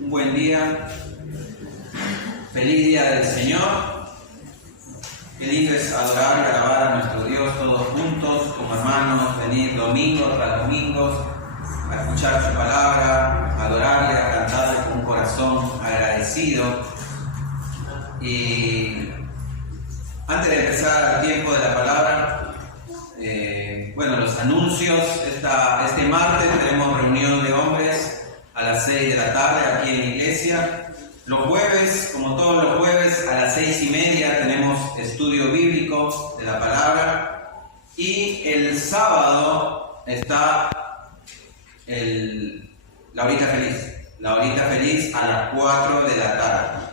Un buen día, feliz día del Señor. Qué lindo es adorar y alabar a nuestro Dios todos juntos, como hermanos, venir domingo tras domingo a escuchar su palabra, a adorarle, a cantarle con un corazón agradecido. Y antes de empezar el tiempo de la palabra, los anuncios. Este martes tenemos reunión de hombres a las 6 de la tarde aquí en la iglesia. Los jueves, como todos los jueves, a las 6:30 tenemos estudio bíblico de la palabra. Y el sábado está la horita feliz. La horita feliz a las 4 de la tarde.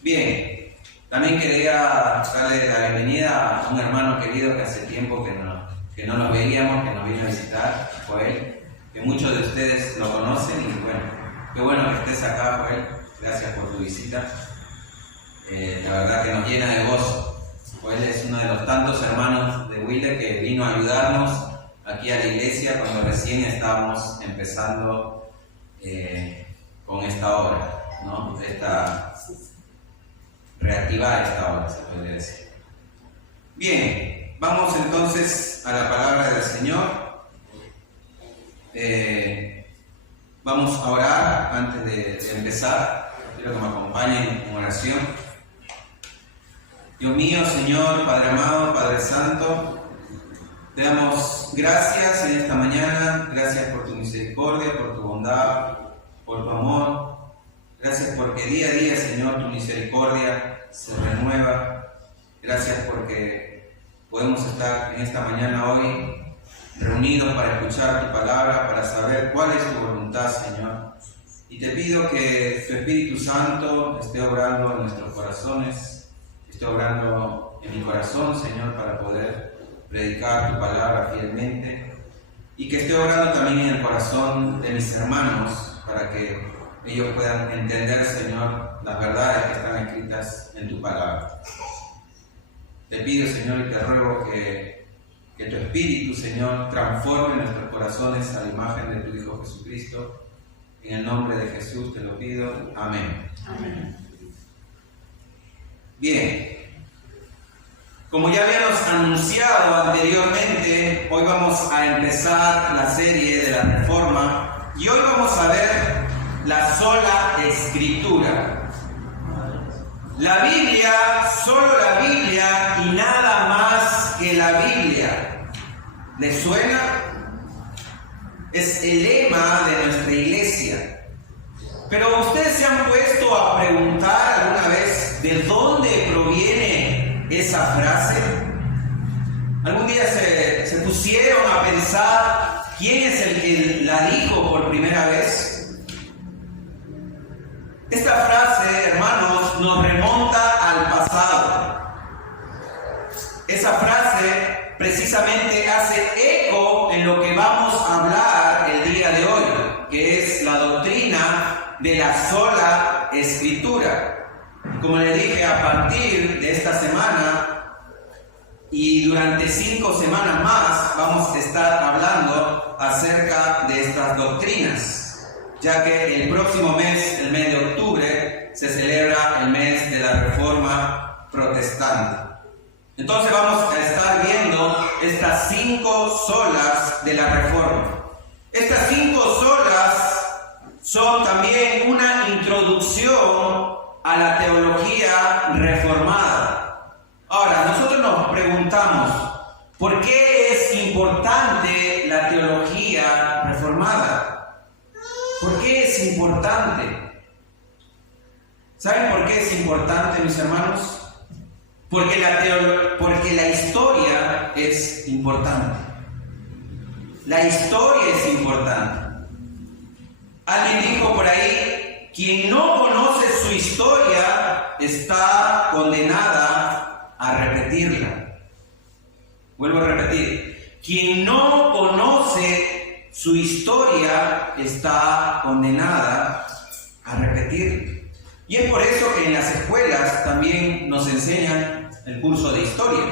Bien, también quería darle la bienvenida a un hermano querido que hace tiempo que no nos veíamos, que nos vino a visitar, Joel, que muchos de ustedes lo conocen y bueno, qué bueno que estés acá, Joel, gracias por tu visita. La verdad que nos llena de gozo. Joel es uno de los tantos hermanos de Wille que vino a ayudarnos aquí a la iglesia cuando recién estábamos empezando con esta obra, ¿no? Reactivar esta obra, se puede decir. Bien. Vamos entonces a la palabra del Señor. Vamos a orar antes de empezar. Quiero que me acompañen en oración. Dios mío, Señor, Padre amado, Padre santo, te damos gracias en esta mañana. Gracias por tu misericordia, por tu bondad, por tu amor. Gracias porque día a día, Señor, tu misericordia se renueva. Gracias porque podemos estar en esta mañana hoy reunidos para escuchar tu palabra, para saber cuál es tu voluntad, Señor. Y te pido que tu Espíritu Santo esté obrando en nuestros corazones, esté obrando en mi corazón, Señor, para poder predicar tu palabra fielmente. Y que esté obrando también en el corazón de mis hermanos, para que ellos puedan entender, Señor, las verdades que están escritas en tu palabra. Te pido, Señor, y te ruego que tu Espíritu, Señor, transforme nuestros corazones a la imagen de tu Hijo Jesucristo. En el nombre de Jesús te lo pido. Amén. Amén. Bien. Como ya habíamos anunciado anteriormente, hoy vamos a empezar la serie de la Reforma y hoy vamos a ver la sola Escritura. La Biblia, solo la Biblia y nada más que la Biblia. ¿Les suena? Es el lema de nuestra iglesia. Pero ustedes se han puesto a preguntar alguna vez de dónde proviene esa frase. ¿Algún día se pusieron a pensar quién es el que la dijo por primera vez? Esta frase, hermanos, nos remonta al pasado. Esa frase precisamente hace eco en lo que vamos a hablar el día de hoy, que es la doctrina de la sola Escritura. Como les dije, a partir de esta semana y durante 5 semanas más vamos a estar hablando acerca de estas doctrinas, ya que el próximo mes, el mes de octubre, se celebra el mes de la Reforma Protestante. Entonces vamos a estar viendo estas 5 solas de la Reforma. Estas 5 solas son también una introducción a la teología reformada. Ahora, nosotros nos preguntamos, ¿por qué es importante la teología reformada? ¿Por qué es importante? ¿Saben por qué es importante, mis hermanos? Porque la historia es importante. La historia es importante. Alguien dijo por ahí, quien no conoce su historia está condenada a repetirla. Vuelvo a repetir, quien no conoce su historia está condenada a repetir. Y es por eso que en las escuelas también nos enseñan el curso de historia,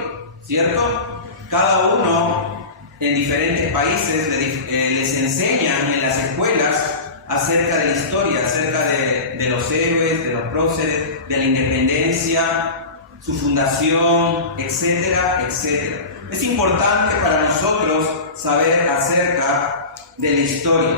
¿cierto? Cada uno en diferentes países les enseñan en las escuelas acerca de la historia, acerca de los héroes, de los próceres, de la independencia, su fundación, etcétera, etcétera. Es importante para nosotros saber acerca de la historia.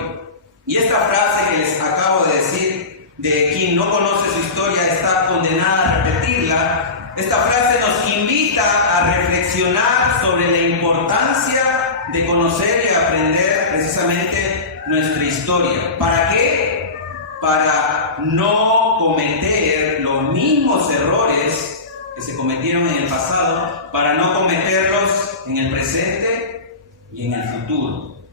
Y esta frase que les acabo de decir, de quien no conoce su historia está condenada a repetirla, esta frase nos invita a reflexionar sobre la importancia de conocer y aprender precisamente nuestra historia. ¿Para qué? Para no cometer los mismos errores que se cometieron en el pasado, para no cometerlos en el presente y en el futuro.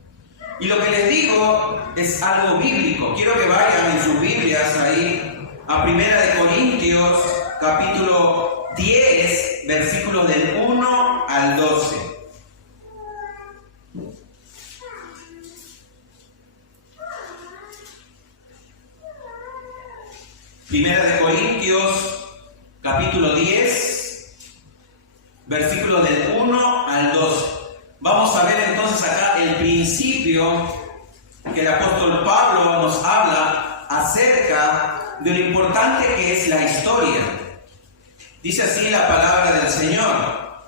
Y lo que les digo es algo bíblico. Quiero que vayan en sus Biblias ahí a 1 Corintios capítulo 10, versículos del 1 al 12. 1 Corintios capítulo 10, versículos del 1 al 12. Vamos a ver entonces acá el principio que el apóstol Pablo nos habla acerca de lo importante que es la historia. Dice así la palabra del Señor.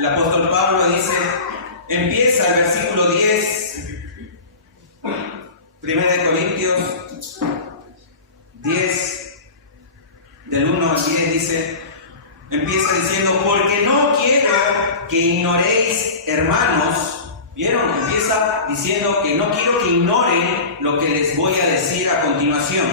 El apóstol Pablo dice, empieza el versículo 10, 1 Corintios 10, del 1 al 10 dice, empieza diciendo, porque no quiero que ignoréis, hermanos. ¿Vieron? Empieza diciendo que no quiero que ignoren lo que les voy a decir a continuación.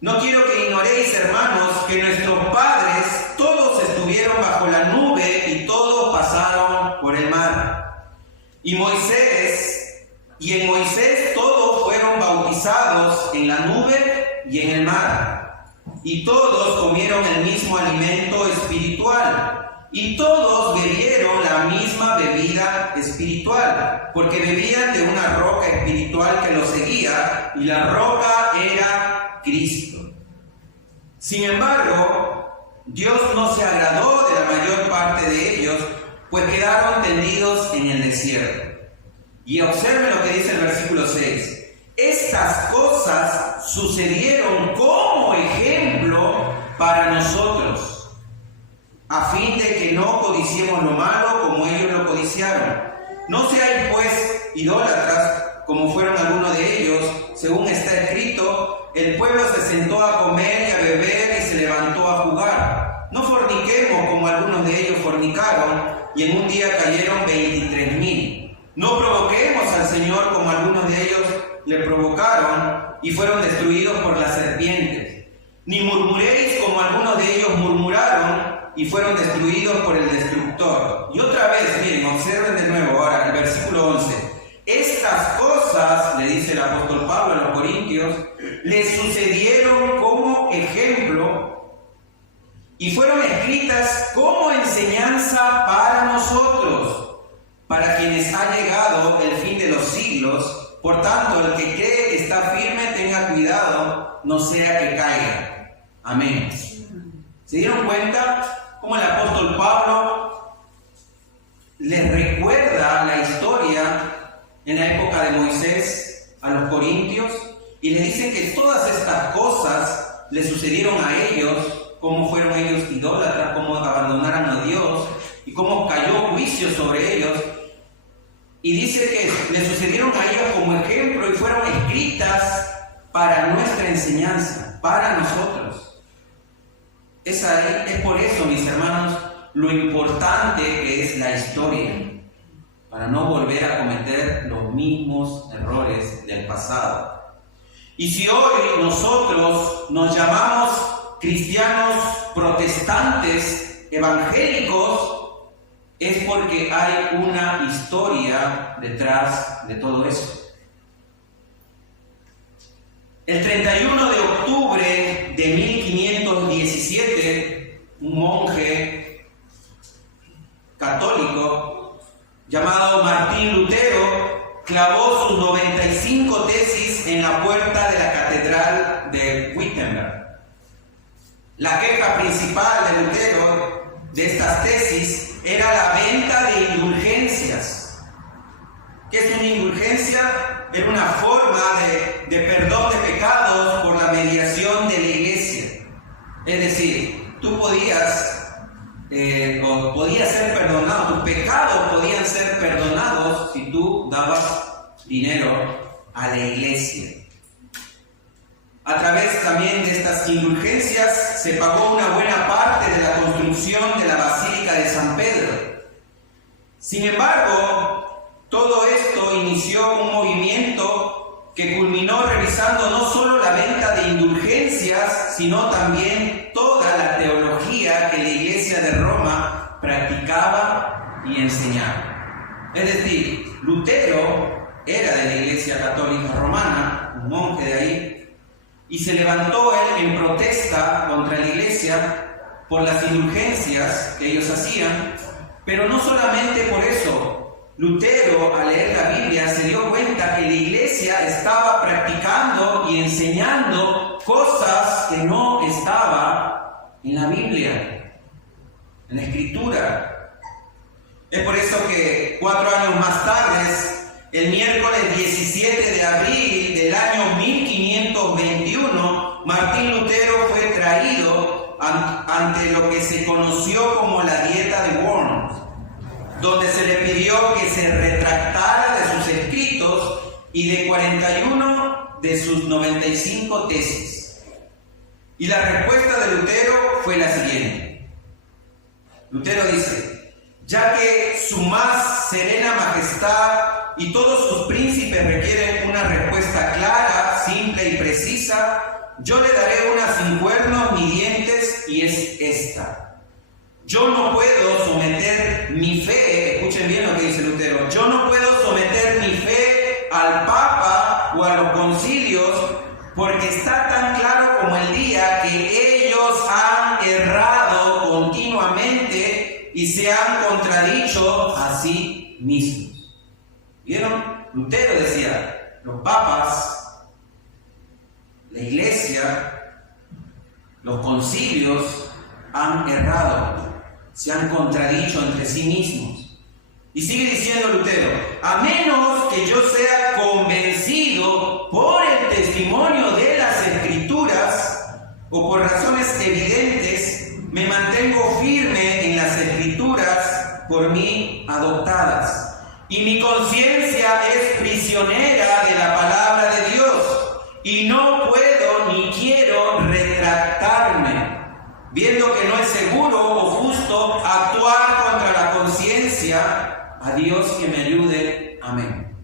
No quiero que ignoréis, hermanos, que nuestros padres todos estuvieron bajo la nube y todos pasaron por el mar. Y en Moisés todos fueron bautizados en la nube y en el mar. Y todos comieron el mismo alimento espiritual, y todos bebieron la misma bebida espiritual, porque bebían de una roca espiritual que los seguía, y la roca era Cristo. Sin embargo, Dios no se agradó de la mayor parte de ellos, pues quedaron tendidos en el desierto. Y observen lo que dice el versículo 6. Estas cosas sucedieron como ejemplo para nosotros, a fin de que no codiciemos lo malo como ellos lo codiciaron. No seáis pues idólatras como fueron algunos de ellos, según está escrito, el pueblo se sentó a comer y a beber y se levantó a jugar. No forniquemos como algunos de ellos fornicaron y en un día cayeron 23,000. No provoquemos al Señor como algunos de ellos le provocaron y fueron destruidos por las serpientes. Ni murmuréis como algunos de ellos murmuraron y fueron destruidos por el destructor. Y otra vez, miren, observen de nuevo ahora el versículo 11. Estas cosas, le dice el apóstol Pablo a los Corintios, les sucedieron como ejemplo y fueron escritas como enseñanza para nosotros, para quienes ha llegado el fin de los siglos. Por tanto, el que cree que está firme, tenga cuidado, no sea que caiga. Amén. ¿Se dieron cuenta cómo el apóstol Pablo les recuerda la historia en la época de Moisés a los corintios? Y les dice que todas estas cosas le sucedieron a ellos, cómo fueron ellos idólatras, cómo abandonaron a Dios y cómo cayó juicio sobre ellos. Y dice que le sucedieron a ellos como ejemplo y fueron escritas para nuestra enseñanza, para nosotros. Es por eso, mis hermanos, lo importante que es la historia, para no volver a cometer los mismos errores del pasado. Y si hoy nosotros nos llamamos cristianos protestantes evangélicos, es porque hay una historia detrás de todo eso. El 31 de octubre de 1517, un monje católico llamado Martín Lutero clavó sus 95 tesis en la puerta de la catedral de Wittenberg. La queja principal de Lutero de estas tesis era la venta de indulgencias. ¿Qué es una indulgencia? Era una forma de de perdón de pecados por la mediación de la iglesia. Es decir, tú podías ser perdonado, tus pecados podían ser perdonados si tú dabas dinero a la iglesia. A través también de estas indulgencias se pagó una buena parte de la construcción de la Basílica de San Pedro. Sin embargo, todo esto inició un movimiento que culminó revisando no solo la venta de indulgencias, sino también toda la teología que la Iglesia de Roma practicaba y enseñaba. Es decir, Lutero era de la Iglesia Católica Romana, un monje de ahí, y se levantó él en protesta contra la Iglesia por las indulgencias que ellos hacían, pero no solamente por eso. Lutero, al leer la Biblia, se dio cuenta que la Iglesia estaba practicando y enseñando cosas que no estaban en la Biblia, en la Escritura. Es por eso que 4 años más tarde, el miércoles 17 de abril del año 1521, Martín Lutero fue traído ante lo que se conoció como la Dieta de Worms, donde se le pidió que se retractara de sus escritos y de 41 de sus 95 tesis. Y la respuesta de Lutero fue la siguiente. Lutero dice: ya que su más serena majestad y todos sus príncipes requieren una respuesta clara, simple y precisa, yo le daré una sin cuernos ni dientes, y es esta. Yo no puedo someter mi fe, escuchen bien lo que dice Lutero, yo no puedo someter mi fe al Papa o a los concilios, porque está tan claro como el día que ellos han errado continuamente y se han contradicho a sí mismos. ¿Vieron? Lutero decía, los papas, la iglesia, los concilios han errado, se han contradicho entre sí mismos. Y sigue diciendo Lutero, a menos que yo sea convencido por el testimonio de las Escrituras o por razones evidentes, me mantengo firme en las Escrituras por mí adoptadas. Y mi conciencia es prisionera de la palabra de Dios, y no puedo ni quiero retractarme, viendo que no es seguro o justo actuar contra la conciencia. A Dios que me ayude. Amén.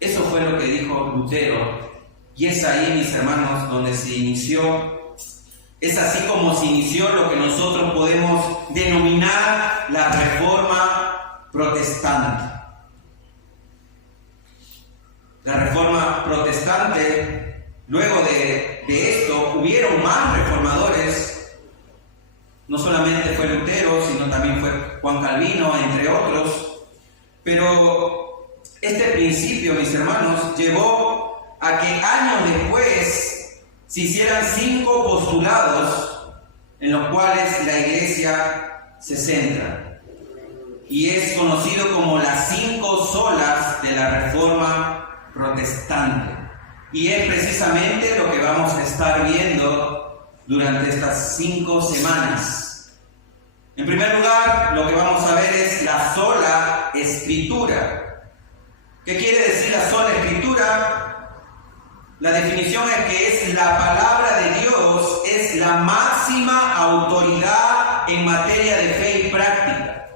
Eso fue lo que dijo Lutero, y es ahí, mis hermanos, donde se inició. Es así como se inició lo que nosotros podemos denominar la Reforma Protestante. La Reforma Protestante, luego de esto, hubieron más reformadores. No solamente fue Lutero, sino también fue Juan Calvino, entre otros. Pero este principio, mis hermanos, llevó a que años después se hicieran 5 postulados en los cuales la Iglesia se centra. Y es conocido como las 5 solas de la Reforma Protestante. Y es precisamente lo que vamos a estar viendo durante estas 5 semanas. En primer lugar, lo que vamos a ver es la sola Escritura. ¿Qué quiere decir la sola Escritura? La definición es que es la palabra de Dios, es la máxima autoridad en materia de fe y práctica.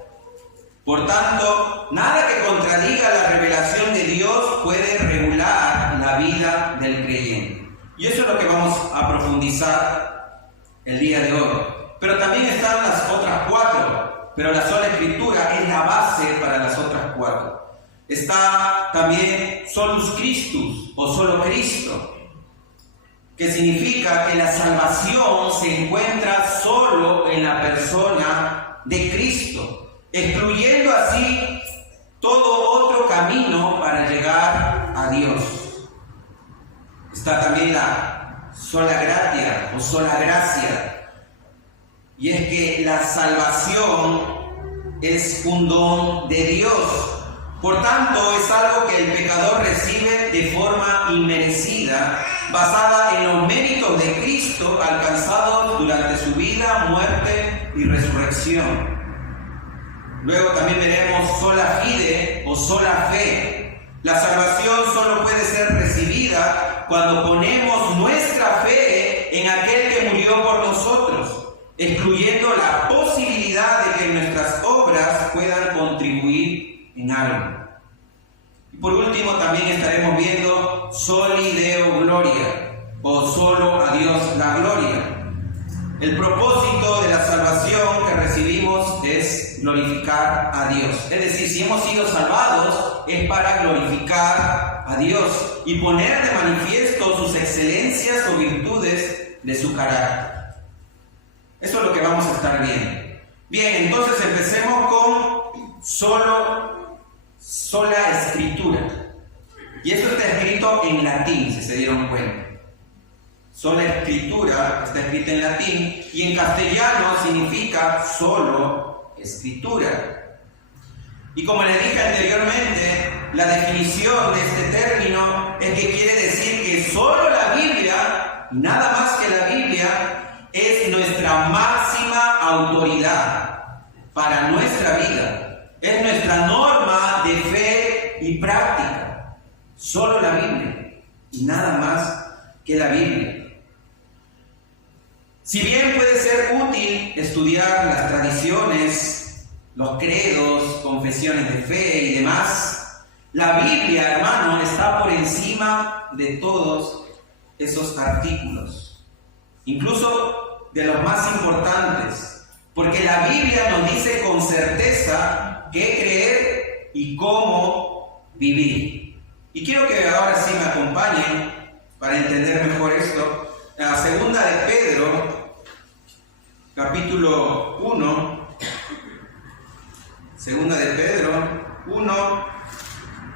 Por tanto, nada que contradiga la revelación de Dios puede regular la vida del creyente. Y eso es lo que vamos a profundizar el día de hoy. Pero también están las otras 4, pero la sola Escritura es la base para las otras 4. Está también solus Christus, o solo Cristo, que significa que la salvación se encuentra solo en la persona de Cristo, excluyendo así todo otro camino para llegar a Dios. Está también la sola gratia o sola gracia, y es que la salvación es un don de Dios. Por tanto, es algo que el pecador recibe de forma inmerecida, basada en los méritos de Cristo alcanzados durante su vida, muerte y resurrección. Luego también veremos sola fide o sola fe. La salvación solo puede ser recibida cuando ponemos nuestra fe en aquel que murió por nosotros, excluyendo la posibilidad de que nuestras obras puedan contribuir en algo. Y por último también estaremos viendo soli Deo gloria, o solo a Dios la gloria. El propósito de la salvación que recibimos es glorificar a Dios. Es decir, si hemos sido salvados es para glorificar a Dios y poner de manifiesto sus excelencias o virtudes de su carácter. Eso es lo que vamos a estar viendo. Bien, entonces empecemos con sola escritura. Y esto está escrito en latín, si se dieron cuenta. Sola escritura está escrita en latín y en castellano significa solo escritura. Y como les dije anteriormente, la definición de este término es que quiere decir que solo la Biblia, nada más que la Biblia, es nuestra máxima autoridad para nuestra vida. Es nuestra norma de fe y práctica. Solo la Biblia y nada más que la Biblia. Si bien puede ser útil estudiar las tradiciones, los credos, confesiones de fe y demás, la Biblia, hermano, está por encima de todos esos artículos, incluso de los más importantes, porque la Biblia nos dice con certeza qué creer y cómo vivir. Y quiero que ahora sí me acompañen para entender mejor esto. La segunda de Pedro, capítulo 1, segunda de Pedro 1,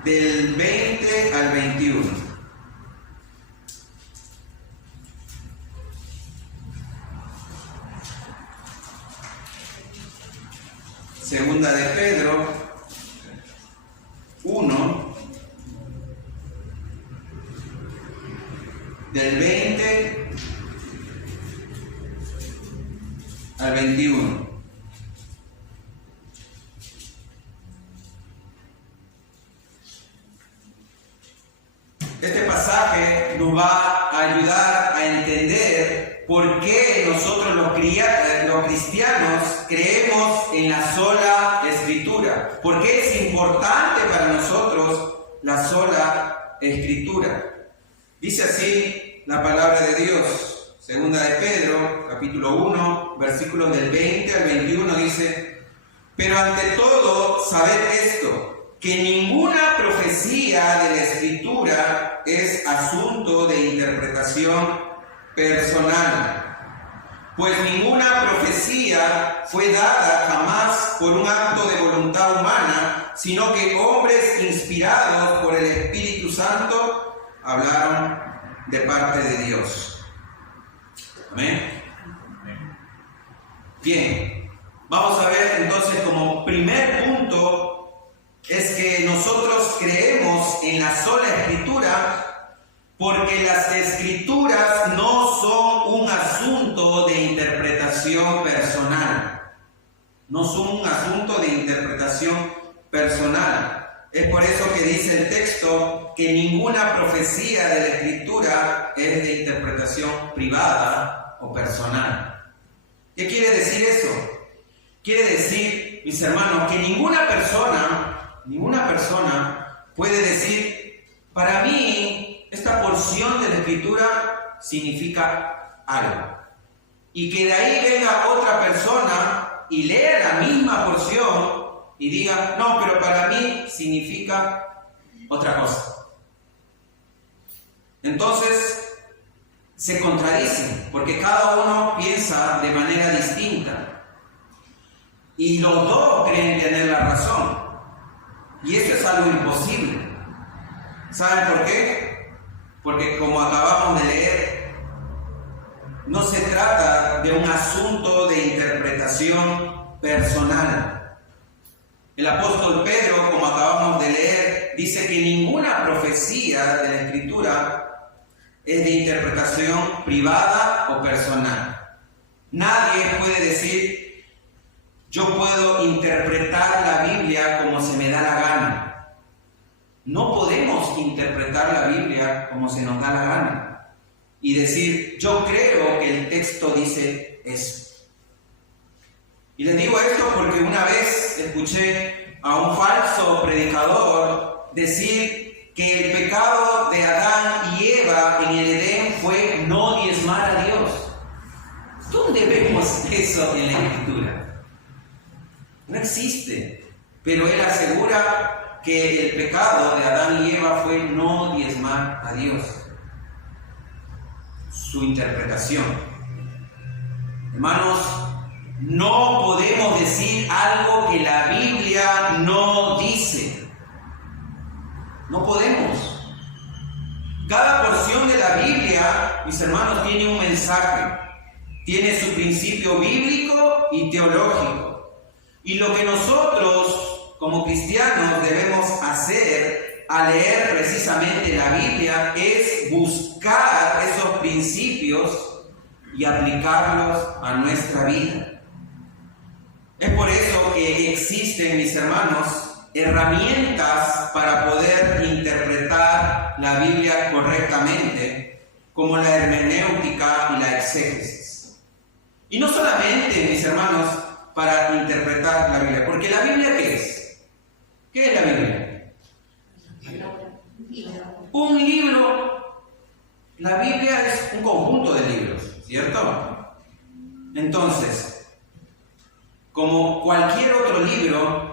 del 20 al 21. Segunda de Pedro 1, del 20 al 21. Este pasaje nos va a ayudar a entender por qué nosotros los cristianos creemos en la sola escritura. ¿Por qué es importante para nosotros la sola escritura? Dice así la palabra de Dios. Segunda de Pedro, capítulo 1, versículos del 20 al 21, dice: pero ante todo, sabed esto, que ninguna profecía de la Escritura es asunto de interpretación personal, pues ninguna profecía fue dada jamás por un acto de voluntad humana, sino que hombres inspirados por el Espíritu Santo hablaron de parte de Dios. Amén. Bien, vamos a ver entonces como primer punto es que nosotros creemos en la sola escritura porque las escrituras no son un asunto de interpretación personal. No son un asunto de interpretación personal. Es por eso que dice el texto que ninguna profecía de la Escritura es de interpretación privada o personal. ¿Qué quiere decir eso? Quiere decir, mis hermanos, que ninguna persona puede decir, para mí, esta porción de la Escritura significa algo. Y que de ahí venga otra persona y lea la misma porción y diga, no, pero para mí significa otra cosa. Entonces, se contradicen, porque cada uno piensa de manera distinta. Y los dos creen tener la razón. Y eso es algo imposible. ¿Saben por qué? Porque como acabamos de leer, no se trata de un asunto de interpretación personal. El apóstol Pedro, como acabamos de leer, dice que ninguna profecía de la Escritura es de interpretación privada o personal. Nadie puede decir, yo puedo interpretar la Biblia como se me da la gana. No podemos interpretar la Biblia como se nos da la gana y decir, yo creo que el texto dice eso. Y les digo esto porque una vez escuché a un falso predicador decir que el pecado de Adán y Eva en el Edén fue no diezmar a Dios. ¿Dónde vemos eso en la Escritura? No existe. Pero él asegura que el pecado de Adán y Eva fue no diezmar a Dios. Su interpretación. Hermanos, no podemos decir algo que la Biblia no dice. No podemos. Cada porción de la Biblia, mis hermanos, tiene un mensaje. Tiene su principio bíblico y teológico. Y lo que nosotros, como cristianos, debemos hacer al leer precisamente la Biblia es buscar esos principios y aplicarlos a nuestra vida. Es por eso que existen, mis hermanos, herramientas para poder interpretar la Biblia correctamente, como la hermenéutica y la exégesis. Y no solamente, mis hermanos, para interpretar la Biblia, porque la Biblia, ¿qué es? ¿Qué es la Biblia? Un libro. La Biblia es un conjunto de libros, ¿cierto? Entonces, como cualquier otro libro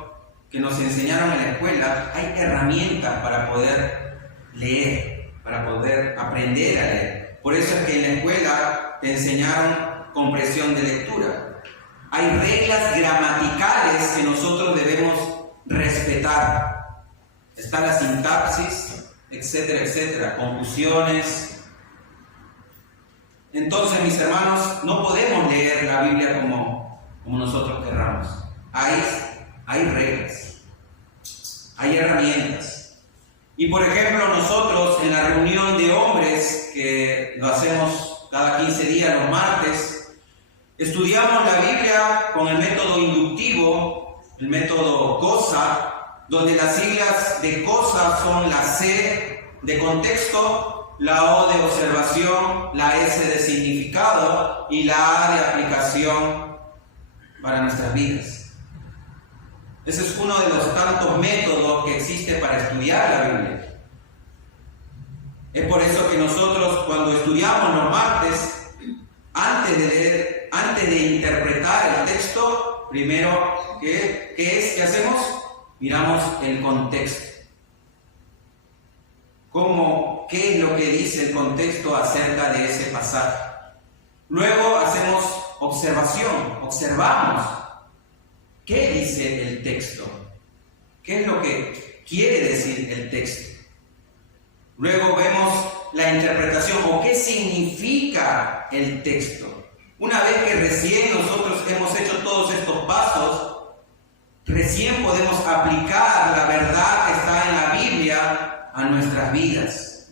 que nos enseñaron en la escuela, hay herramientas para poder leer, para poder aprender a leer. Por eso es que en la escuela te enseñaron comprensión de lectura. Hay reglas gramaticales que nosotros debemos respetar. Está la sintaxis, etcétera, etcétera, confusiones. Entonces, mis hermanos, no podemos leer la Biblia como nosotros querramos. Hay reglas, hay herramientas. Y por ejemplo, nosotros en la reunión de hombres, que lo hacemos cada 15 días los martes, estudiamos la Biblia con el método inductivo, el método COSA, donde las siglas de COSA son la C de contexto, la O de observación, la S de significado y la A de aplicación para nuestras vidas. Ese es uno de los tantos métodos que existe para estudiar la Biblia. Es por eso que nosotros, cuando estudiamos los martes, antes de leer, antes de interpretar el texto, primero, ¿qué hacemos? Miramos el contexto. ¿Qué es lo que dice el contexto acerca de ese pasaje? Luego hacemos observación, observamos qué dice el texto, qué es lo que quiere decir el texto. Luego vemos la interpretación o qué significa el texto. Una vez que recién nosotros hemos hecho todos estos pasos, recién podemos aplicar la verdad que está en la Biblia a nuestras vidas.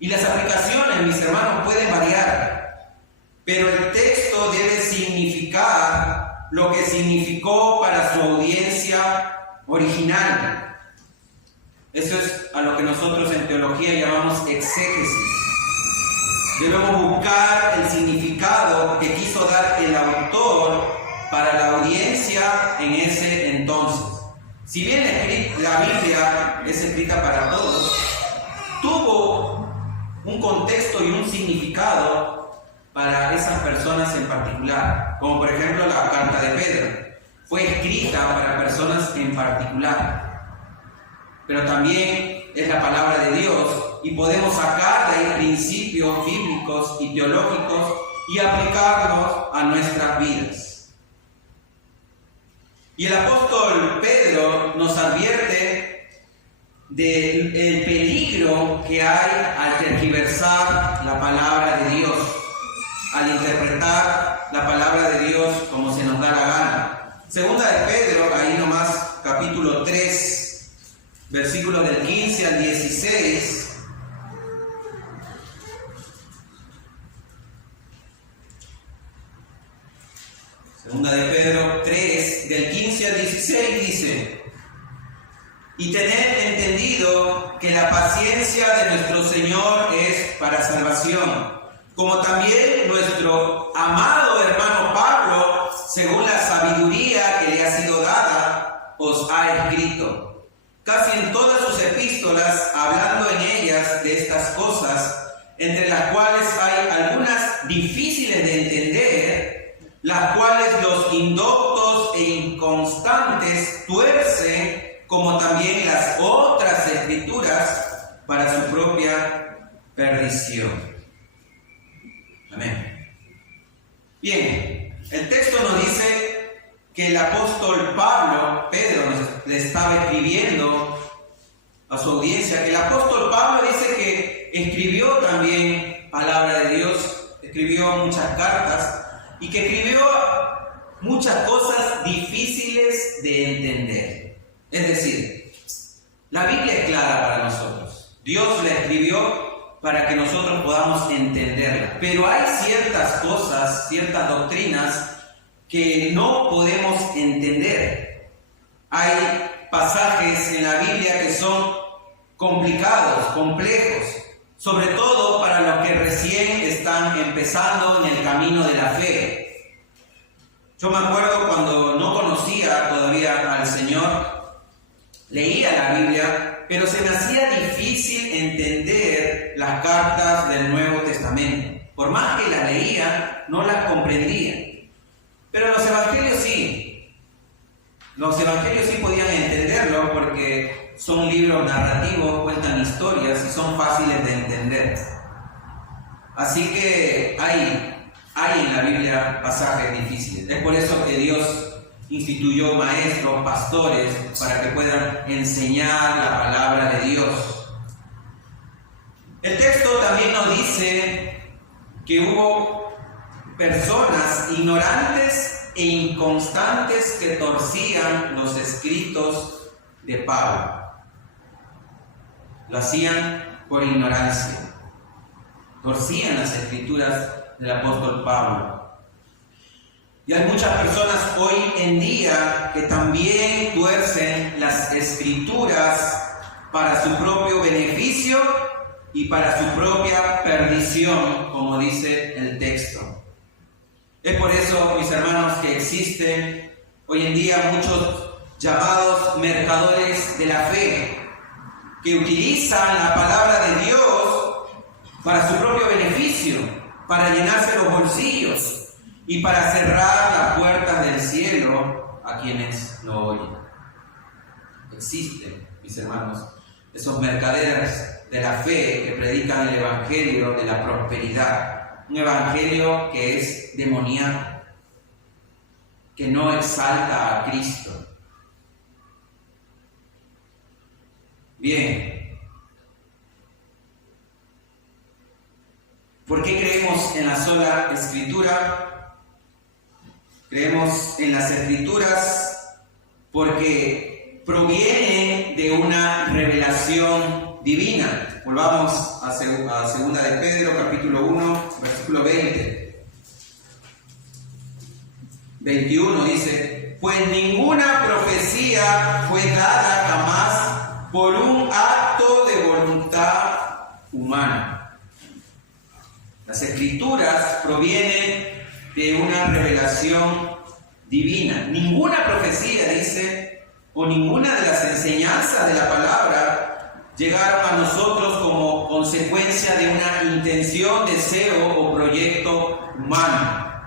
Y las aplicaciones, mis hermanos, pueden variar, pero el texto debe significar lo que significó para su audiencia original. Eso es a lo que nosotros en teología llamamos exégesis. Debemos buscar el significado que quiso dar el autor para la audiencia en ese entonces. Si bien la Biblia es escrita para todos, tuvo un contexto y un significado para esas personas en particular, como por ejemplo la carta de Pedro. Fue escrita para personas en particular, pero también es la palabra de Dios y podemos sacar de ahí principios bíblicos y teológicos y aplicarlos a nuestras vidas. Y el apóstol Pedro nos advierte del peligro que hay al tergiversar la palabra de Dios, al interpretar la palabra de Dios como se nos da la gana. Segunda de Pedro, ahí nomás, capítulo 3, versículos del 15 al 16. Segunda de Pedro 3, del 15 al 16 dice: y tened entendido que la paciencia de nuestro Señor es para salvación, como también nuestro amado hermano Pablo, según la sabiduría que le ha sido dada, os ha escrito, casi en todas sus epístolas, hablando en ellas de estas cosas, entre las cuales hay algunas difíciles de entender, las cuales los indoctos e inconstantes tuercen, como también las otras escrituras, para su propia perdición. Amén. Bien, el texto nos dice que el apóstol Pedro le estaba escribiendo a su audiencia, que el apóstol Pablo dice que escribió también palabra de Dios, escribió muchas cartas, y que escribió muchas cosas difíciles de entender. Es decir, la Biblia es clara para nosotros. Dios la escribió para que nosotros podamos entenderla. Pero hay ciertas cosas, ciertas doctrinas que no podemos entender. Hay pasajes en la Biblia que son complicados, complejos, sobre todo para los que recién están empezando en el camino de la fe. Yo me acuerdo cuando no conocía todavía al Señor, leía la Biblia, pero se me hacía difícil entender las cartas del Nuevo Testamento. Por más que las leía, no las comprendía. Pero los evangelios sí. Los evangelios sí podían entenderlo porque son libros narrativos, cuentan historias y son fáciles de entender. Así que hay en la Biblia pasajes difíciles. Es por eso que Dios instituyó maestros, pastores, para que puedan enseñar la palabra de Dios. El texto también nos dice que hubo personas ignorantes e inconstantes que torcían los escritos de Pablo. Lo hacían por ignorancia. Torcían las escrituras del apóstol Pablo. Y hay muchas personas hoy en día que también tuercen las escrituras para su propio beneficio y para su propia perdición, como dice el texto. Es por eso, mis hermanos, que existen hoy en día muchos llamados mercaderes de la fe, que utilizan la palabra de Dios para su propio beneficio, para llenarse los bolsillos y para cerrar las puertas del cielo a quienes lo oyen. Existen, mis hermanos, esos mercaderes de la fe que predican el evangelio de la prosperidad, un evangelio que es demoníaco, que no exalta a Cristo. Bien, ¿por qué creemos en la sola Escritura? Creemos en las Escrituras porque provienen de una revelación divina. Volvamos a segunda de Pedro, capítulo 1, versículo 20. 21 dice: pues ninguna profecía fue dada jamás por un acto de voluntad humana. Las Escrituras provienen de una revelación divina. Ninguna profecía, dice, o ninguna de las enseñanzas de la palabra llegaron a nosotros como consecuencia de una intención, deseo o proyecto humano.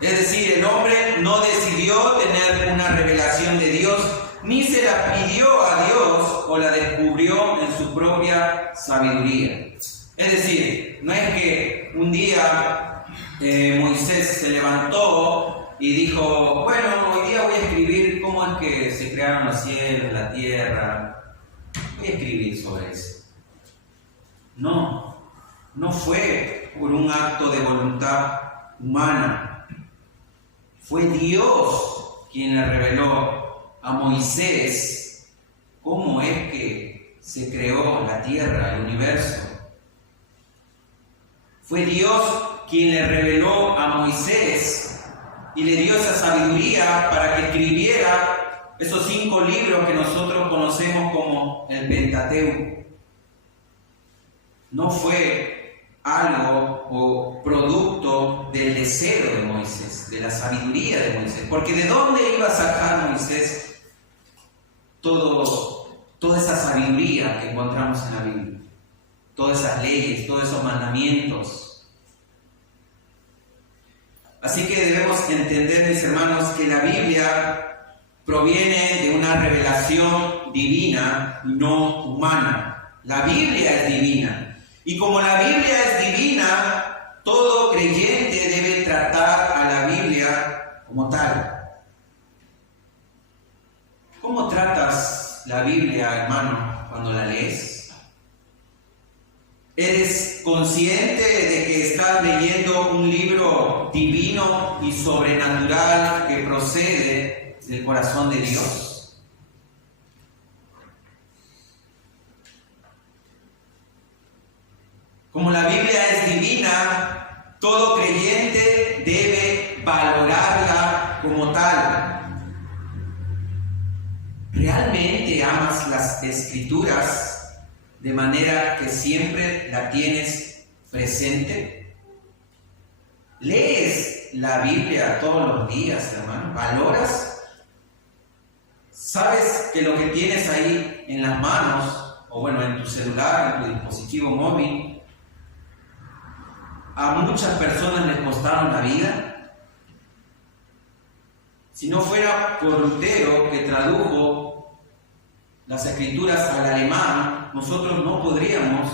Es decir, el hombre no decidió tener una revelación de Dios, ni se la pidió a Dios o la descubrió en su propia sabiduría. Es decir, no es que un día Moisés se levantó y dijo: bueno, hoy día voy a escribir cómo es que se crearon los cielos, la tierra. Voy a escribir sobre eso. No fue por un acto de voluntad humana. Fue Dios quien le reveló a Moisés cómo es que se creó la tierra, el universo. Fue Dios quien le reveló a Moisés y le dio esa sabiduría para que escribiera esos 5 libros que nosotros conocemos como el Pentateuco. No fue algo o producto del deseo de Moisés, de la sabiduría de Moisés. Porque ¿de dónde iba a sacar Moisés toda esa sabiduría que encontramos en la Biblia? Todas esas leyes, todos esos mandamientos. Así que debemos entender, mis hermanos, que la Biblia proviene de una revelación divina, no humana. La Biblia es divina. Y como la Biblia es divina, todo creyente debe tratar a la Biblia como tal. ¿Cómo tratas la Biblia, hermano, cuando la lees? ¿Eres consciente de que estás leyendo un libro divino y sobrenatural que procede del corazón de Dios? Como la Biblia es divina, todo creyente debe valorarla como tal. ¿Realmente amas las Escrituras de manera que siempre la tienes presente? ¿Lees la Biblia todos los días, hermano? ¿Valoras? ¿Sabes que lo que tienes ahí en las manos, o bueno, en tu celular, en tu dispositivo móvil, a muchas personas les costaron la vida? Si no fuera por Lutero, que tradujo las Escrituras al alemán, nosotros no podríamos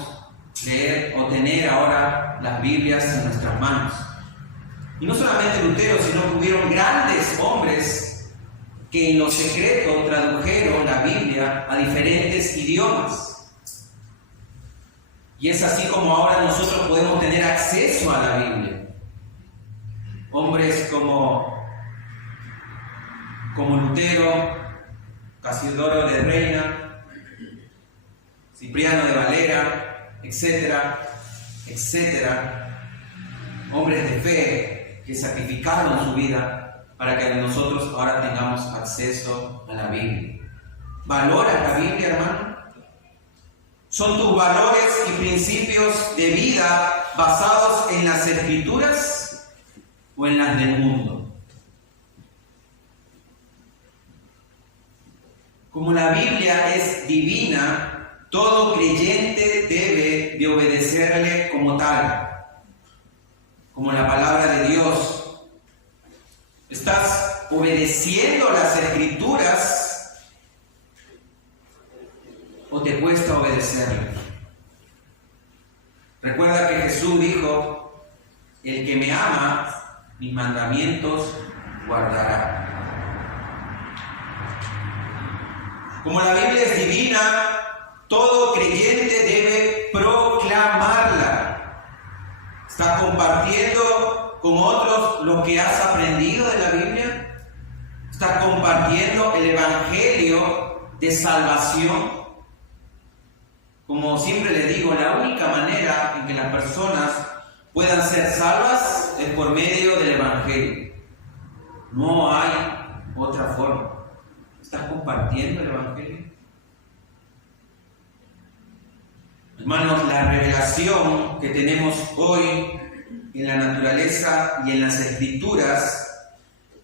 leer o tener ahora las Biblias en nuestras manos. Y no solamente Lutero, sino que hubieron grandes hombres que en lo secreto tradujeron la Biblia a diferentes idiomas. Y es así como ahora nosotros podemos tener acceso a la Biblia. Hombres como Lutero, Casiodoro de Reina, Cipriano de Valera, etcétera, etcétera. Hombres de fe que sacrificaron su vida para que nosotros ahora tengamos acceso a la Biblia. ¿Valoras la Biblia, hermano? ¿Son tus valores y principios de vida basados en las Escrituras o en las del mundo? Como la Biblia es divina, todo creyente debe de obedecerle como tal, como la palabra de Dios. ¿Estás obedeciendo las Escrituras o te cuesta obedecerle? Recuerda que Jesús dijo: el que me ama, mis mandamientos guardará. Como la Biblia es divina, todo creyente debe proclamarla. ¿Estás compartiendo con otros lo que has aprendido de la Biblia? ¿Estás compartiendo el Evangelio de salvación? Como siempre le digo, la única manera en que las personas puedan ser salvas es por medio del Evangelio. No hay otra forma. ¿Estás compartiendo el Evangelio? Hermanos, la revelación que tenemos hoy en la naturaleza y en las Escrituras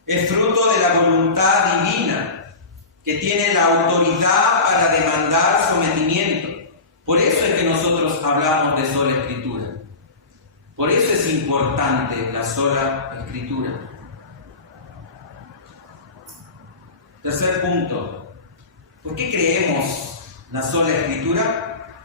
es fruto de la voluntad divina, que tiene la autoridad para demandar sometimiento. Por eso es que nosotros hablamos de sola Escritura. Por eso es importante la sola Escritura. Tercer punto. ¿Por qué creemos la sola Escritura?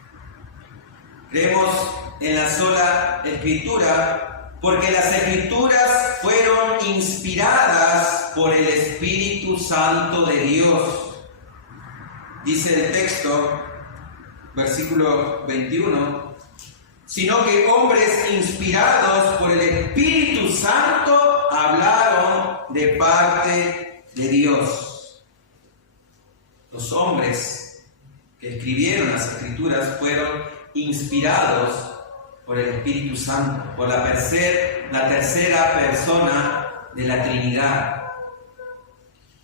Creemos en la sola Escritura porque las Escrituras fueron inspiradas por el Espíritu Santo de Dios. Dice el texto, versículo 21, sino que hombres inspirados por el Espíritu Santo hablaron de parte de Dios. Los hombres que que escribieron las Escrituras fueron inspirados por el Espíritu Santo, por la tercera persona de la Trinidad.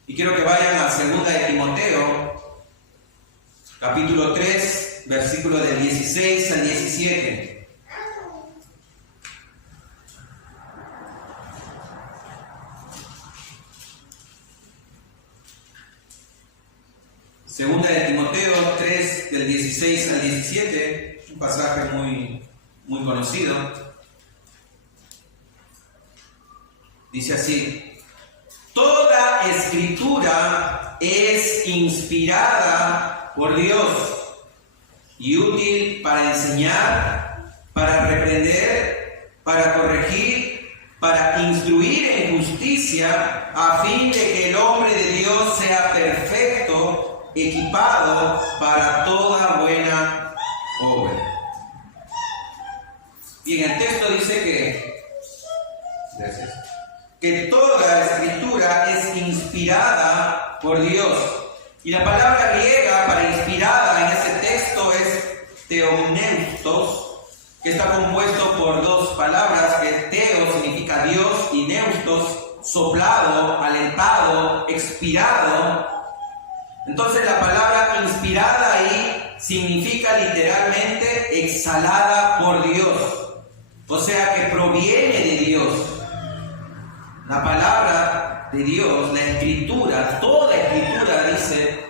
Y quiero que vayan a 2 de Timoteo, capítulo 3, versículos del 16 al 17. Segunda de Timoteo 3, del 16 al 17, un pasaje muy conocido. Dice así: toda escritura es inspirada por Dios y útil para enseñar, para reprender, para corregir, para instruir en justicia, a fin de que el hombre de Dios sea perfecto, equipado para toda buena obra. Y en el texto dice que toda escritura es inspirada por Dios. Y la palabra griega para inspirada en ese texto es theopneustos, que está compuesto por dos palabras, que theo significa Dios y neustos, soplado, alentado, expirado. Entonces la palabra inspirada ahí significa literalmente exhalada por Dios, o sea que proviene de Dios. La palabra de Dios, la escritura, toda escritura, dice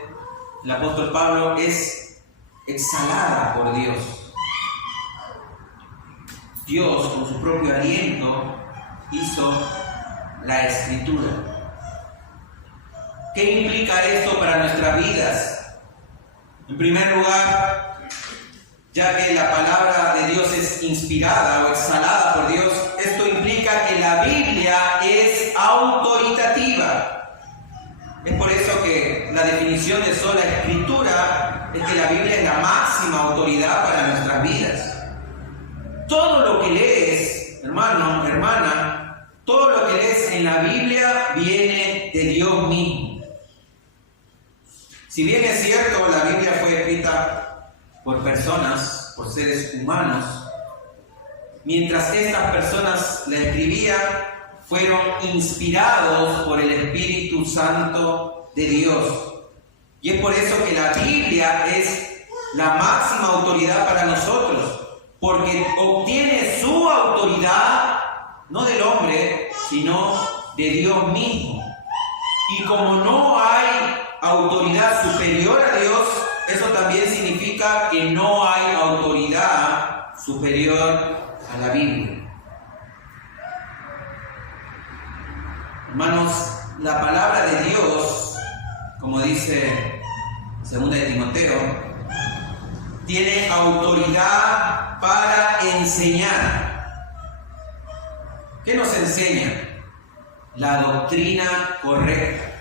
el apóstol Pablo, es exhalada por Dios. Dios con su propio aliento hizo la escritura. ¿Qué implica esto para nuestras vidas? En primer lugar, ya que la palabra de Dios es inspirada o exhalada por Dios, esto implica que la Biblia es autoritativa. Es por eso que la definición de sola escritura es que la Biblia es la máxima autoridad para nuestras vidas. Todo lo que lees, hermano, hermana, todo lo que lees en la Biblia viene de Dios mismo. Si bien es cierto, la Biblia fue escrita por personas, por seres humanos, mientras estas personas la escribían, fueron inspirados por el Espíritu Santo de Dios. Y es por eso que la Biblia es la máxima autoridad para nosotros, porque obtiene su autoridad, no del hombre, sino de Dios mismo. Y como no hay autoridad superior a Dios, eso también significa que no hay autoridad superior a la Biblia. Hermanos, la palabra de Dios, como dice 2 de Timoteo, tiene autoridad para enseñar. ¿Qué nos enseña? La doctrina correcta.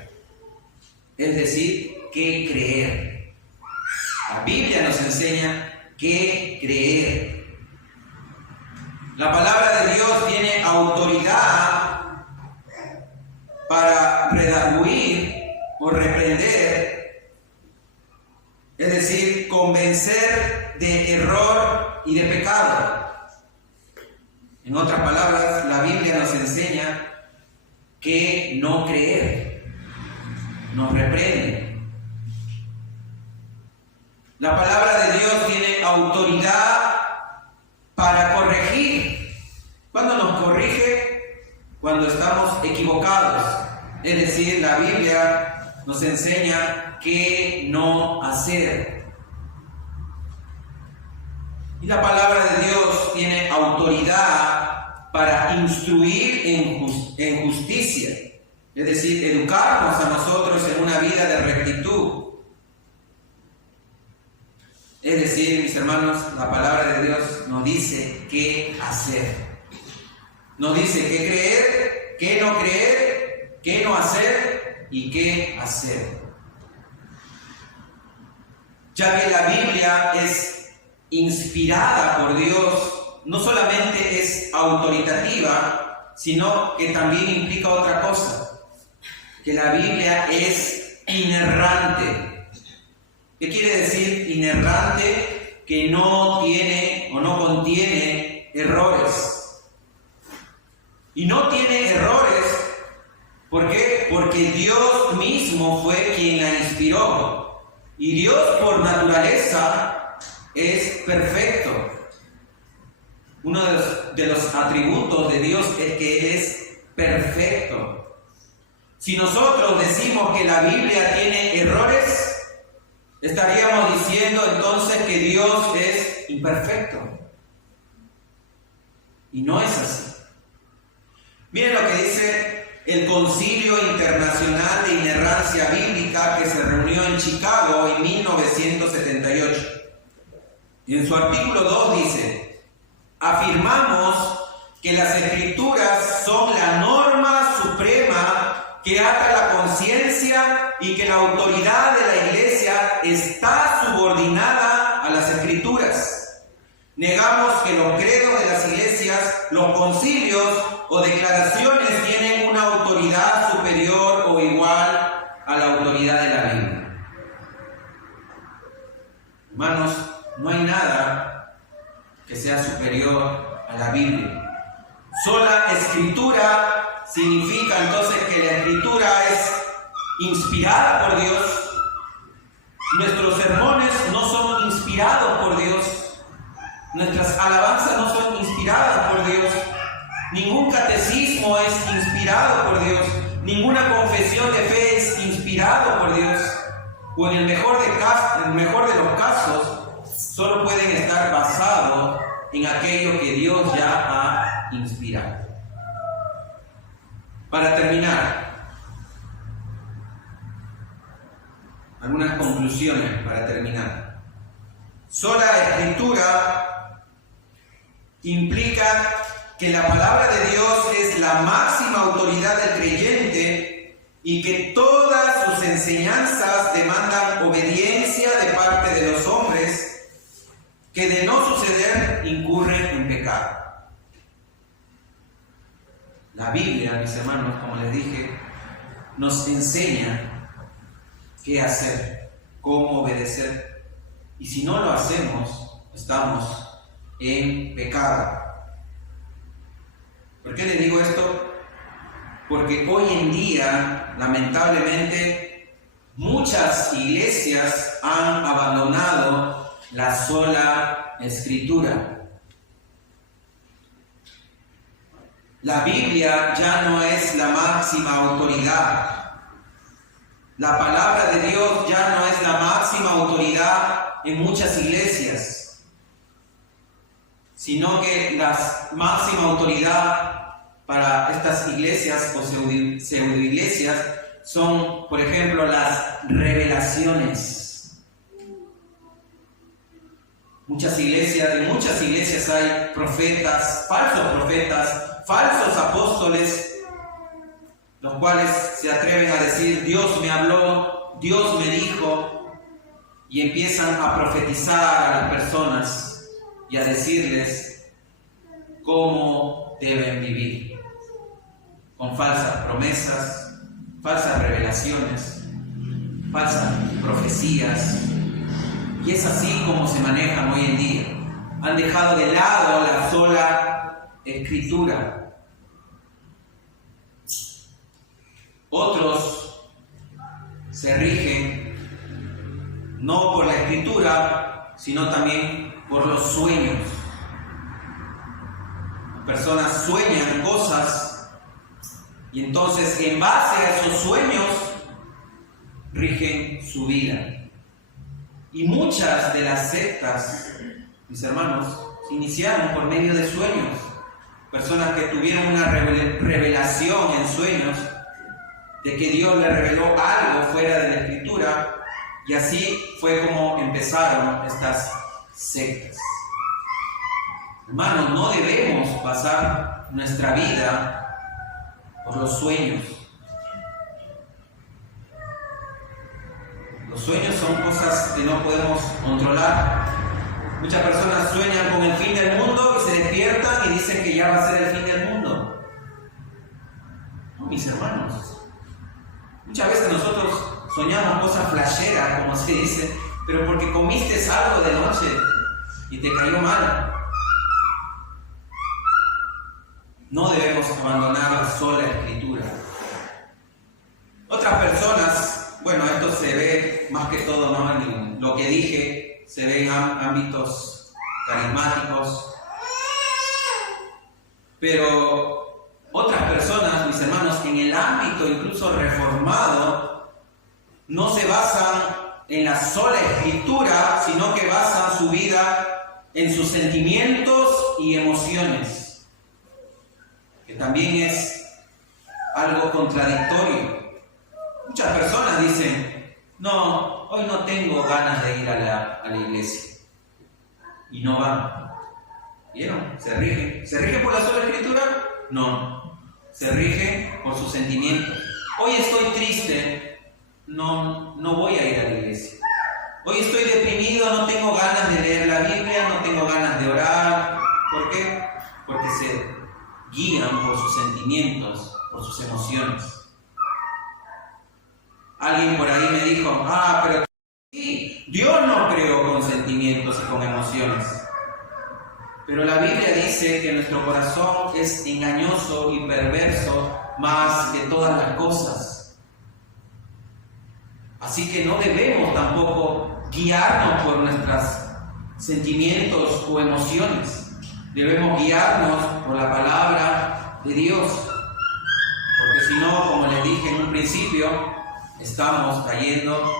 Es decir, qué creer. La Biblia nos enseña qué creer. La palabra de Dios tiene autoridad para redarguir o reprender, es decir, convencer de error y de pecado. En otras palabras, la Biblia nos enseña que no creer. Nos reprende. La palabra de Dios tiene autoridad para corregir. ¿Cuándo nos corrige? Cuando estamos equivocados. Es decir, la Biblia nos enseña qué no hacer. Y la palabra de Dios tiene autoridad para instruir en justicia. Es decir, educarnos a nosotros en una vida de rectitud. Es decir, mis hermanos, la palabra de Dios nos dice qué hacer. Nos dice qué creer, qué no creer, qué no hacer y qué hacer. Ya que la Biblia es inspirada por Dios, no solamente es autoritativa, sino que también implica otra cosa. Que la Biblia es inerrante. ¿Qué quiere decir inerrante? Que no tiene o no contiene errores. Y no tiene errores, ¿por qué? Porque Dios mismo fue quien la inspiró. Y Dios por naturaleza es perfecto. Uno de los atributos de Dios es que es perfecto. Si nosotros decimos que la Biblia tiene errores, estaríamos diciendo entonces que Dios es imperfecto. Y no es así. Miren lo que dice el Concilio Internacional de Inerrancia Bíblica que se reunió en Chicago en 1978. Y en su artículo 2 dice: afirmamos que las Escrituras son la norma suprema que ata la conciencia y que la autoridad de la Iglesia está subordinada a las Escrituras. Negamos que los credos de las iglesias, los concilios o declaraciones tienen una autoridad superior o igual a la autoridad de la Biblia. Hermanos, no hay nada que sea superior a la Biblia. Sola Escritura significa entonces que la Escritura es inspirada por Dios. Nuestros sermones no son inspirados por Dios. Nuestras alabanzas no son inspiradas por Dios. Ningún catecismo es inspirado por Dios. Ninguna confesión de fe es inspirado por Dios. O en el mejor de los casos, solo pueden estar basados en aquello que Dios ya ha inspirado. Para terminar, algunas conclusiones para terminar. Sola Escritura implica que la palabra de Dios es la máxima autoridad del creyente y que todas sus enseñanzas demandan obediencia de parte de los hombres, que de no suceder incurren en pecado. La Biblia, mis hermanos, como les dije, nos enseña qué hacer, cómo obedecer. Y si no lo hacemos, estamos en pecado. ¿Por qué les digo esto? Porque hoy en día, lamentablemente, muchas iglesias han abandonado la sola Escritura. La Biblia ya no es la máxima autoridad. La palabra de Dios ya no es la máxima autoridad en muchas iglesias, sino que la máxima autoridad para estas iglesias o pseudoiglesias son, por ejemplo, las revelaciones. En muchas iglesias hay profetas, falsos apóstoles, los cuales se atreven a decir: Dios me habló, Dios me dijo, y empiezan a profetizar a las personas y a decirles cómo deben vivir, con falsas promesas, falsas revelaciones, falsas profecías. Y es así como se manejan hoy en día. Han dejado de lado la sola Escritura. Otros se rigen no por la Escritura, sino también por los sueños. Las personas sueñan cosas y entonces, en base a esos sueños, rigen su vida. Y muchas de las sectas, mis hermanos, se iniciaron por medio de sueños. Personas que tuvieron una revelación en sueños de que Dios le reveló algo fuera de la Escritura, y así fue como empezaron estas sectas. Hermanos, no debemos pasar nuestra vida por los sueños. Los sueños son cosas que no podemos controlar. Muchas personas sueñan con el fin del mundo y se despiertan y dicen que ya va a ser el fin del mundo. No, mis hermanos. Muchas veces nosotros soñamos cosas flasheras, como se dice, pero porque comiste algo de noche y te cayó mal. No debemos abandonar la sola Escritura. Otras personas, bueno, esto se ve más que todo, ¿no? En lo que dije, se ve en ámbitos carismáticos, pero otras personas, mis hermanos, en el ámbito incluso reformado, no se basan en la sola Escritura, sino que basan su vida en sus sentimientos y emociones, que también es algo contradictorio. Muchas personas dicen, no, hoy no tengo ganas de ir a la iglesia, y no van. ¿Vieron? ¿Se rige? ¿Se rige por la sola Escritura? No, se rige por sus sentimientos. Hoy estoy triste, no voy a ir a la iglesia. Hoy estoy deprimido, no tengo ganas de leer la Biblia, no tengo ganas de orar. ¿Por qué? Porque se guían por sus sentimientos, por sus emociones. Alguien por ahí me dijo, pero sí, Dios no creó con sentimientos y con emociones. Pero la Biblia dice que nuestro corazón es engañoso y perverso más que todas las cosas. Así que no debemos tampoco guiarnos por nuestros sentimientos o emociones. Debemos guiarnos por la palabra de Dios. Porque si no, como les dije en un principio, estamos cayendo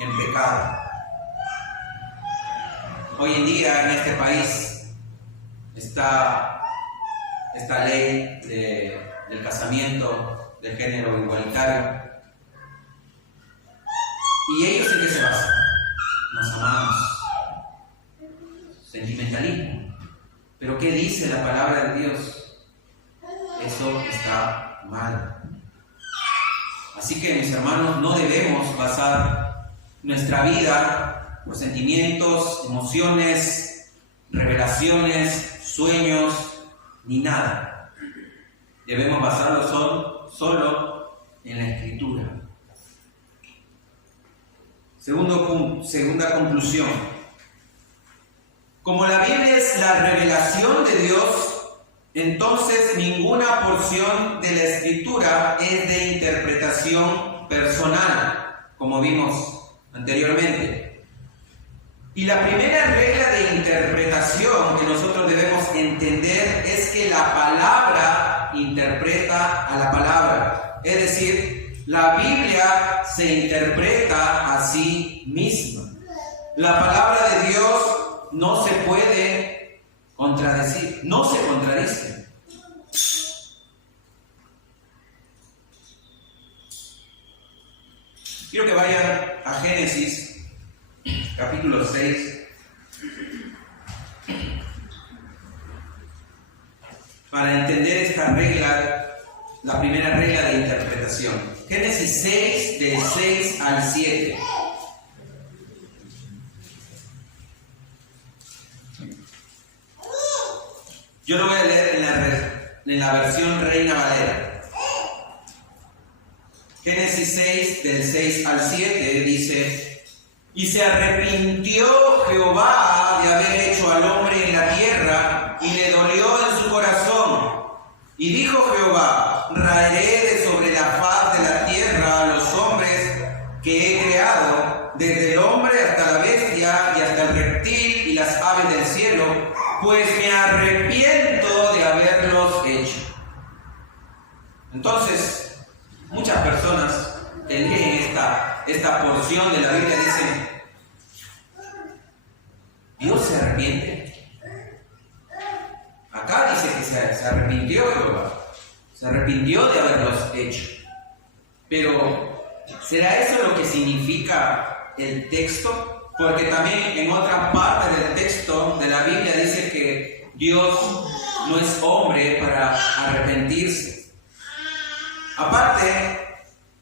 en pecado. Hoy en día en este país está esta ley del casamiento de género igualitario. ¿Y ellos en qué se basan? Nos amamos. Sentimentalismo. ¿Pero qué dice la palabra de Dios? Eso está mal. Así que, mis hermanos, no debemos basar nuestra vida por sentimientos, emociones, revelaciones, sueños, ni nada. Debemos basarlo solo en la Escritura. Segunda conclusión. Como la Biblia es la revelación de Dios, entonces ninguna porción de la Escritura es de interpretación personal, como vimos anteriormente. Y la primera regla de interpretación que nosotros debemos entender es que la palabra interpreta a la palabra. Es decir, la Biblia se interpreta a sí misma. La palabra de Dios no se puede contradecir, no se contradice. Quiero que vayan a Génesis, capítulo 6, para entender esta regla, la primera regla de interpretación. Génesis 6, del 6 al 7. Yo lo voy a leer en la versión Reina Valera. Génesis 6, del 6 al 7, dice: Y se arrepintió Jehová de haber hecho al hombre en la tierra, y le dolió en su corazón. Y dijo Jehová: Raeré de sobre la faz de la tierra a los hombres que he creado, desde el hombre hasta la bestia y hasta el reptil y las aves del cielo, pues me arrepiento de haberlos hecho. Entonces, muchas personas que leen esta porción de la Biblia dicen: ¿Dios se arrepiente? Acá dice que se arrepintió Jehová, se arrepintió de haberlos hecho. Pero, ¿será eso lo que significa el texto? Porque también en otra parte del texto de la Biblia dice que Dios no es hombre para arrepentirse. Aparte,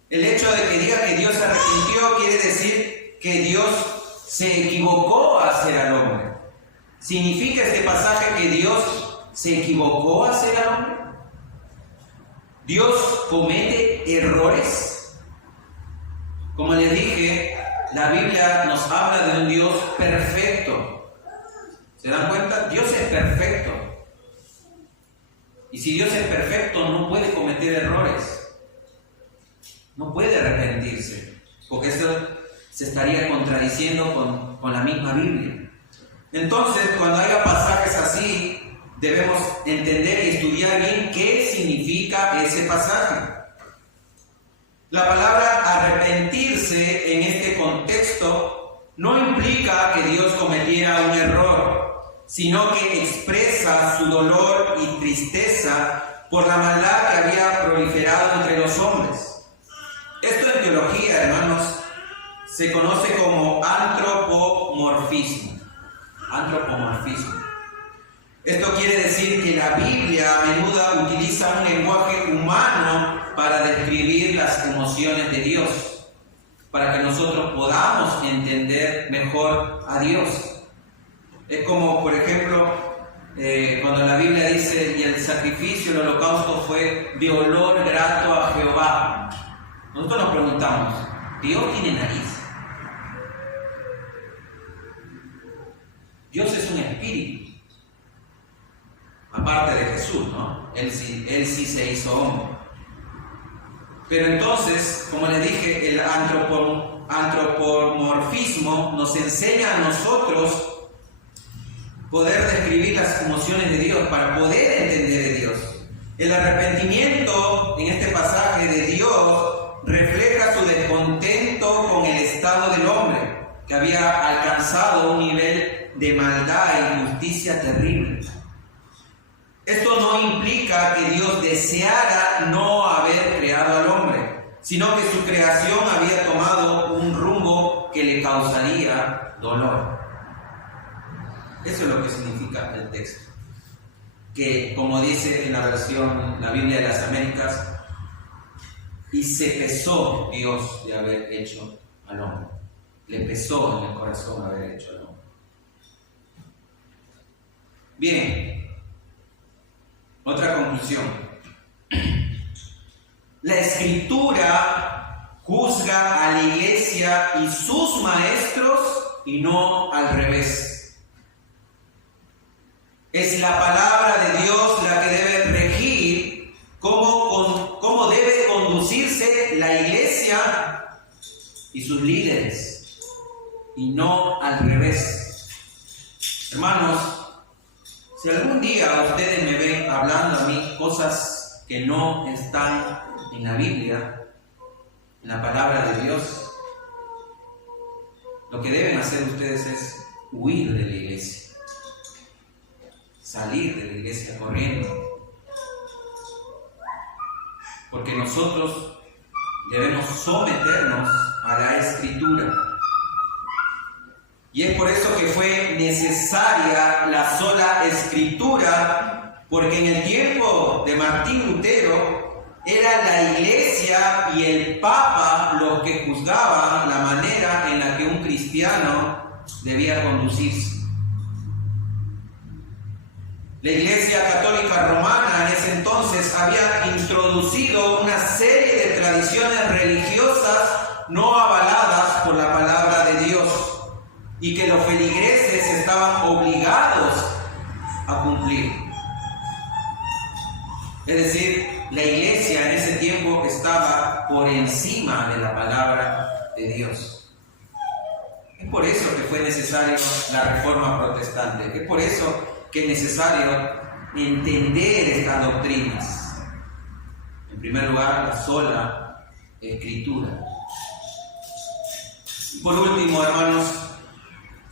el hecho de que diga que Dios se arrepintió quiere decir que Dios se equivocó a hacer al hombre. ¿Significa este pasaje que Dios se equivocó a hacer al hombre? ¿Dios comete errores? Como les dije, la Biblia nos habla de un Dios perfecto. ¿Se dan cuenta? Dios es perfecto. Y si Dios es perfecto, no puede cometer errores. No puede arrepentirse. Porque eso se estaría contradiciendo con la misma Biblia. Entonces, cuando haya pasajes así, debemos entender y estudiar bien qué significa ese pasaje. La palabra arrepentirse en este contexto no implica que Dios cometiera un error, sino que expresa su dolor y tristeza por la maldad que había proliferado entre los hombres. Esto en teología, hermanos, se conoce como antropomorfismo. Antropomorfismo. Esto quiere decir que la Biblia a menudo utiliza un lenguaje humano para describir las emociones de Dios, para que nosotros podamos entender mejor a Dios. Es como, por ejemplo, cuando la Biblia dice, y el sacrificio, el holocausto fue de olor grato a Jehová. Nosotros nos preguntamos, ¿Dios tiene nariz? Dios es un espíritu. Aparte de Jesús, ¿no? Él sí se hizo hombre. Pero entonces, como les dije, el antropomorfismo nos enseña a nosotros poder describir las emociones de Dios, para poder entender a Dios. El arrepentimiento en este pasaje de Dios refleja su descontento con el estado del hombre, que había alcanzado un nivel de maldad e injusticia terrible. Esto no implica que Dios deseara no haber creado al hombre, sino que su creación había tomado un rumbo que le causaría dolor. Eso es lo que significa el texto. Que, como dice en la versión, la Biblia de las Américas, y se pesó Dios de haber hecho al hombre. Le pesó en el corazón haber hecho al hombre. Bien. Otra conclusión. La Escritura juzga a la iglesia y sus maestros y no al revés. Es la palabra de Dios la que debe regir cómo debe conducirse la iglesia y sus líderes, y no al revés. Hermanos, si algún día ustedes me ven hablando a mí cosas que no están en la Biblia, en la palabra de Dios, lo que deben hacer ustedes es huir de la iglesia, salir de la iglesia corriendo, porque nosotros debemos someternos a la Escritura. Y es por eso que fue necesaria la sola Escritura, porque en el tiempo de Martín Lutero era la iglesia y el Papa los que juzgaban la manera en la que un cristiano debía conducirse. La Iglesia Católica Romana en ese entonces había introducido una serie de tradiciones religiosas no avaladas por la palabra de Dios, y que los feligreses estaban obligados a cumplir. Es decir, la iglesia en ese tiempo estaba por encima de la palabra de Dios. Es por eso que fue necesaria la Reforma Protestante. Es por eso que es necesario entender estas doctrinas. En primer lugar, la sola Escritura. Y por último, hermanos,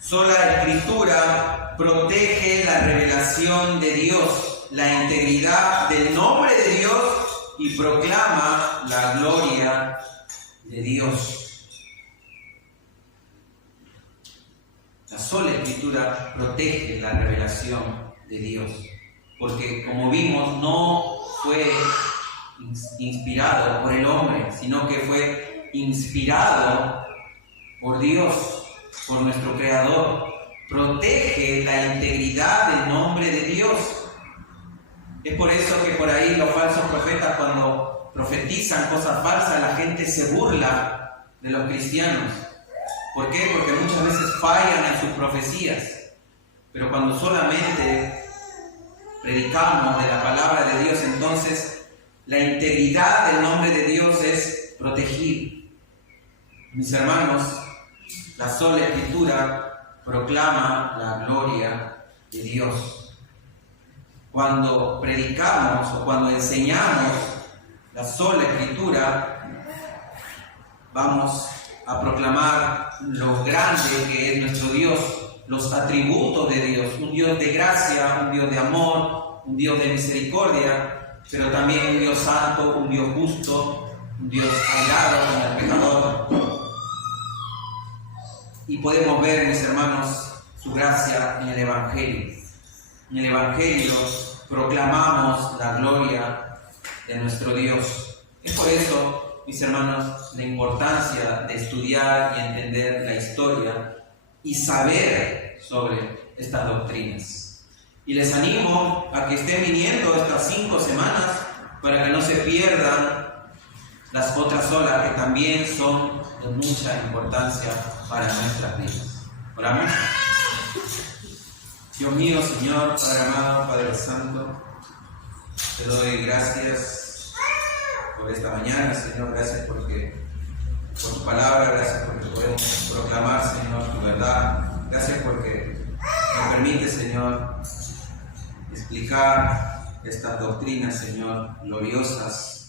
sola Escritura protege la revelación de Dios, la integridad del nombre de Dios y proclama la gloria de Dios. La sola Escritura protege la revelación de Dios, porque como vimos no fue inspirado por el hombre, sino que fue inspirado por Dios, por nuestro Creador. Protege la integridad del nombre de Dios. Es por eso que por ahí los falsos profetas, cuando profetizan cosas falsas, la gente se burla de los cristianos. ¿Por qué? Porque muchas veces fallan en sus profecías. Pero cuando solamente predicamos de la palabra de Dios, entonces la integridad del nombre de Dios es protegida. Mis hermanos, la sola Escritura proclama la gloria de Dios. Cuando predicamos o cuando enseñamos la sola Escritura, vamos a proclamar lo grande que es nuestro Dios, los atributos de Dios, un Dios de gracia, un Dios de amor, un Dios de misericordia, pero también un Dios santo, un Dios justo, un Dios airado con el pecador. Y podemos ver, mis hermanos, su gracia en el Evangelio. En el Evangelio proclamamos la gloria de nuestro Dios. Es por eso, mis hermanos, la importancia de estudiar y entender la historia y saber sobre estas doctrinas. Y les animo a que estén viniendo estas 5 semanas para que no se pierdan las otras olas que también son de mucha importancia para nuestras vidas. Oramos. Dios mío, Señor, Padre amado, Padre Santo, te doy gracias por esta mañana, Señor. Gracias por tu palabra, gracias porque podemos proclamar, Señor, tu verdad. Gracias porque nos permite, Señor, explicar estas doctrinas, Señor, gloriosas